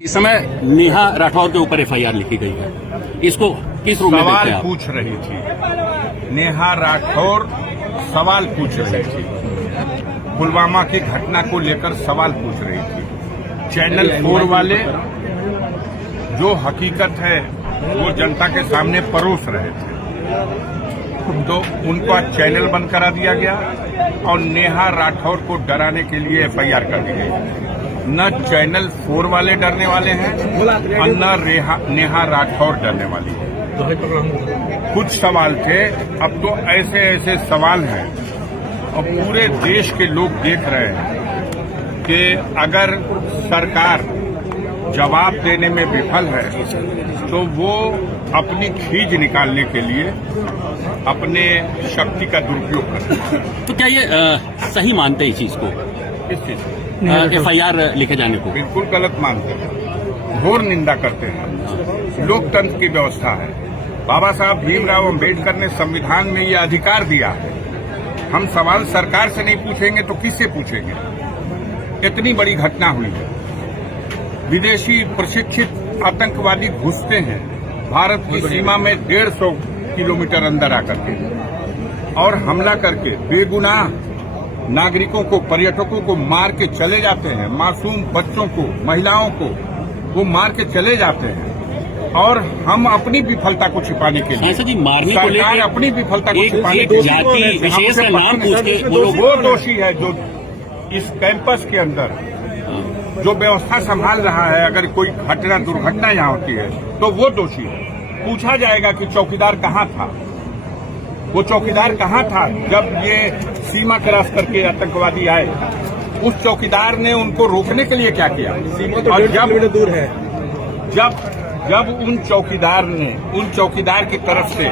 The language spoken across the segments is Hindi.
इस समय नेहा राठौर के ऊपर एफआईआर लिखी गई है, इसको किस रूप में देखते हैं सवाल आप? पूछ रही थी नेहा राठौर, सवाल पूछ रही थी। पुलवामा की घटना को लेकर सवाल पूछ रही थी। चैनल 4 वाले जो हकीकत है वो जनता के सामने परोस रहे थे, तो उनका चैनल बंद करा दिया गया और नेहा राठौर को डराने के लिए एफआईआर कर दी गई। न चैनल 4 वाले डरने वाले हैं और न नेहा राठौर डरने वाली है। कुछ सवाल थे, अब तो ऐसे ऐसे सवाल हैं और पूरे देश के लोग देख रहे हैं कि अगर सरकार जवाब देने में विफल है तो वो अपनी खीज निकालने के लिए अपने शक्ति का दुरुपयोग करते हैं। तो क्या ये सही मानते हैं इस चीज को, इस चीज एफआईआर लिखे जाने को? बिल्कुल गलत मानते हैं, घोर निंदा करते हैं। लोकतंत्र की व्यवस्था है। बाबा साहब भीमराव अम्बेडकर ने संविधान में ये अधिकार दिया है। हम सवाल सरकार से नहीं पूछेंगे तो किससे पूछेंगे? इतनी बड़ी घटना हुई है, विदेशी प्रशिक्षित आतंकवादी घुसते हैं भारत की सीमा में 150 किलोमीटर अंदर आकर के और हमला करके बेगुनाह नागरिकों को, पर्यटकों को मार के चले जाते हैं। मासूम बच्चों को, महिलाओं को वो मार के चले जाते हैं और हम अपनी विफलता को छिपाने के लिए, जी मारने को सरकार अपनी विफलता को छिपाने के लिए विशेष का नाम पूछ के वो दोषी है जो इस कैंपस के अंदर जो व्यवस्था संभाल रहा है। अगर कोई घटना, दुर्घटना यहाँ होती है तो वो दोषी है। पूछा जाएगा कि चौकीदार कहाँ था, वो चौकीदार कहाँ था जब ये सीमा क्रॉस करके आतंकवादी आए? उस चौकीदार ने उनको रोकने के लिए क्या किया? और जब दूर है, जब उन चौकीदार की तरफ से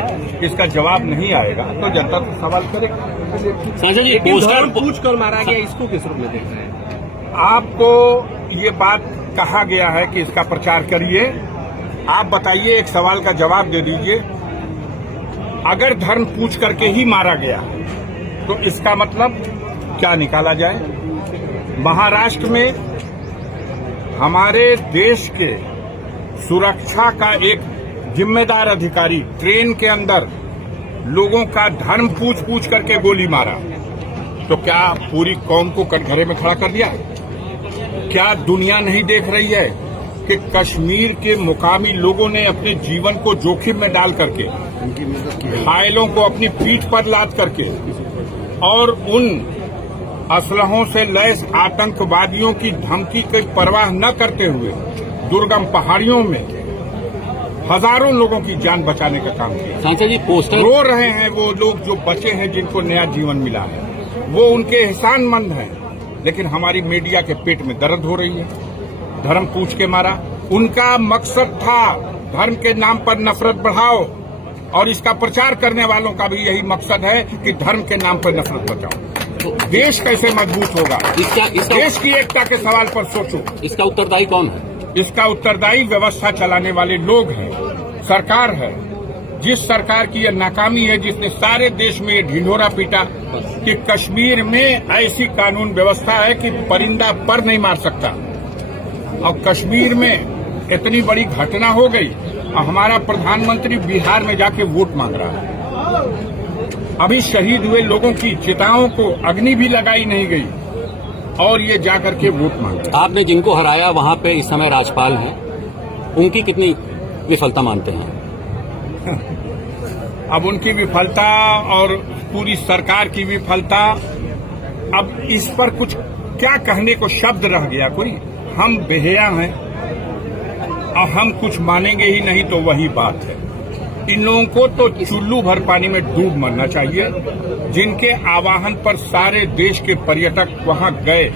इसका जवाब नहीं आएगा तो जनता तो सवाल करेगी। संजय जी, पोस्टर पूछ कर मारा गया, इसको किस रूप में देख रहे हैं? आपको ये बात कहा गया है कि इसका प्रचार करिए। आप बताइए, एक सवाल का जवाब दे दीजिए। अगर धर्म पूछ करके ही मारा गया तो इसका मतलब क्या निकाला जाए? महाराष्ट्र में हमारे देश के सुरक्षा का एक जिम्मेदार अधिकारी ट्रेन के अंदर लोगों का धर्म पूछ करके गोली मारा, तो क्या पूरी कौम को कटघरे में खड़ा कर दिया? क्या दुनिया नहीं देख रही है कि कश्मीर के मुकामी लोगों ने अपने जीवन को जोखिम में डाल करके, घायलों को अपनी पीठ पर लाद करके और उन असलहों से लैस आतंकवादियों की धमकी की परवाह न करते हुए दुर्गम पहाड़ियों में हजारों लोगों की जान बचाने का काम किया। संजय जी, पोस्टर रो रहे हैं वो लोग जो बचे हैं, जिनको नया जीवन मिला है, वो उनके एहसानमंद हैं। लेकिन हमारी मीडिया के पेट में दर्द हो रही है। धर्म पूछ के मारा, उनका मकसद था धर्म के नाम पर नफरत बढ़ाओ और इसका प्रचार करने वालों का भी यही मकसद है कि धर्म के नाम पर नफरत बचाओ। तो देश कैसे मजबूत होगा? देश की एकता के सवाल पर सोचो। इसका उत्तरदायी कौन है? इसका उत्तरदायी व्यवस्था चलाने वाले लोग हैं, सरकार है। जिस सरकार की यह नाकामी है, जिसने सारे देश में ये ढिंढोरा पीटा कि कश्मीर में ऐसी कानून व्यवस्था है कि परिंदा पर नहीं मार सकता, और कश्मीर में इतनी बड़ी घटना हो गई और हमारा प्रधानमंत्री बिहार में जाके वोट मांग रहा है। अभी शहीद हुए लोगों की चिताओं को अग्नि भी लगाई नहीं गई और ये जाकर के वोट मांग रहा है। आपने जिनको हराया वहां पे इस समय राज्यपाल हैं, उनकी कितनी विफलता मानते हैं? अब उनकी विफलता और पूरी सरकार की विफलता, अब इस पर कुछ क्या कहने को शब्द रह गया कोई? हम बेहया हैं और हम कुछ मानेंगे ही नहीं, तो वही बात है। इन लोगों को तो चुल्लू भर पानी में डूब मरना चाहिए। जिनके आह्वान पर सारे देश के पर्यटक वहां गए,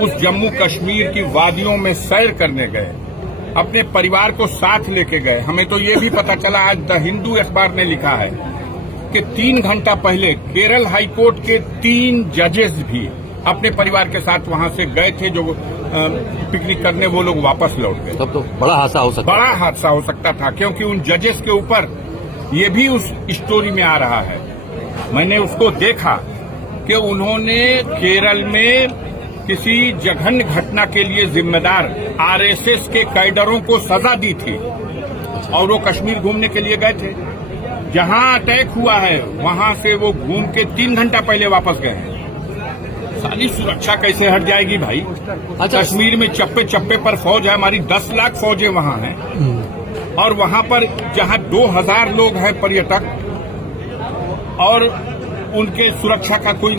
उस जम्मू कश्मीर की वादियों में सैर करने गए, अपने परिवार को साथ लेके गए। हमें तो ये भी पता चला, आज द हिंदू अखबार ने लिखा है कि 3 घंटा पहले केरल हाईकोर्ट के 3 जजेस भी अपने परिवार के साथ वहां से गए थे, जो पिकनिक करने, वो लोग वापस लौट गए। तब तो बड़ा हादसा हो सकता, बड़ा हादसा हो सकता था, क्योंकि उन जजेस के ऊपर ये भी उस स्टोरी में आ रहा है। मैंने उसको देखा कि उन्होंने केरल में किसी जघन्य घटना के लिए जिम्मेदार आरएसएस के कैडरों को सजा दी थी और वो कश्मीर घूमने के लिए गए थे। जहां अटैक हुआ है वहां से वो घूम के 3 घंटा पहले वापस गए हैं। सारी सुरक्षा कैसे हट जाएगी भाई? अच्छा, कश्मीर में चप्पे चप्पे पर फौज है, हमारी 10 लाख फौजें वहां हैं और वहां पर जहां 2000 लोग हैं पर्यटक और उनके सुरक्षा का कोई